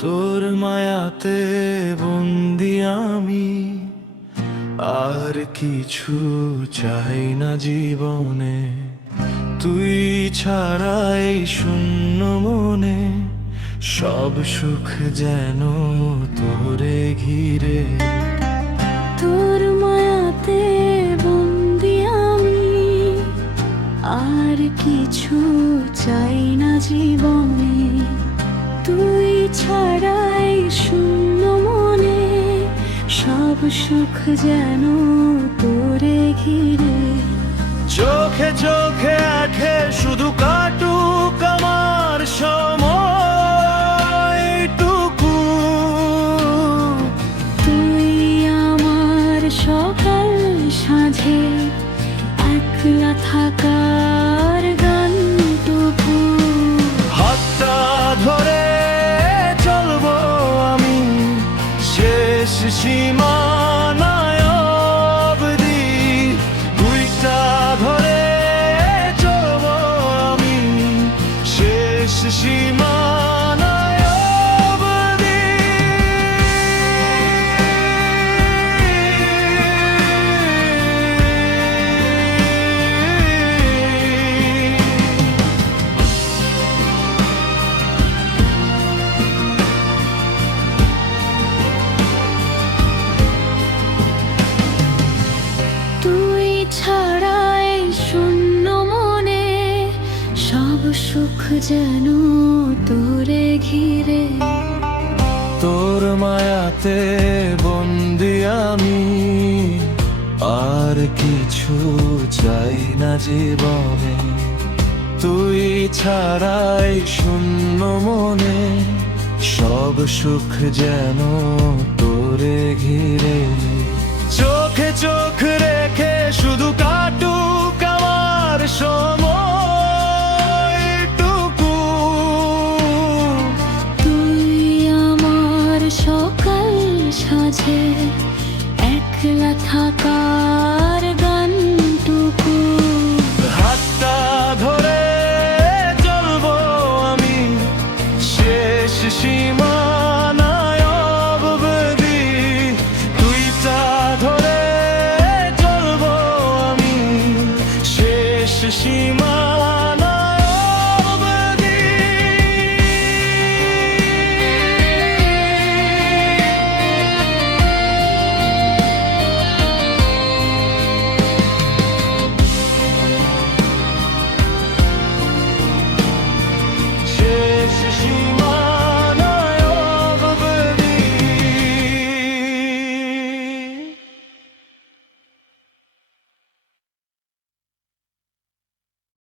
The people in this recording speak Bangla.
তোর মায়াতে বন্দি আমি, আর কিছু চাই না জীবনে। তুই ছাড়া এই শূন্য মনে, সব সুখ যেন তোরে ঘিরে। তোর মায়াতে বন্দি আমি, আর কিছু চাই না জীবনে। তুই ছাড়াই শূন্য মনে, সব সুখ যেন তোরে ঘিরে। চোখে চোখে আঁখে শুধু কাটুক আমার সময়টুকু। তুই আমার সকাল সাঁঝে একলা থাকার গানটুকু। হাতটা ধরে চলবো আমি শেষ সীমানায় অবধি। দুইটা ধরে চলবো আমি শেষ সীমানায় অবধি। তুই ছাড়াই শূন্য মনে, সব সুখ যেন তোরে ঘিরে। তোর মায়াতে বন্দি আমি, আর কিছু চাই না জীবনে। তুই ছাড়াই শূন্য মনে, সব সুখ যেন তোরে ঘিরে। চোখে চোখ রেখে শুধু কাটুক আমার সময়টুকু। তুই আমার সকাল সাঁঝে একলা থাকা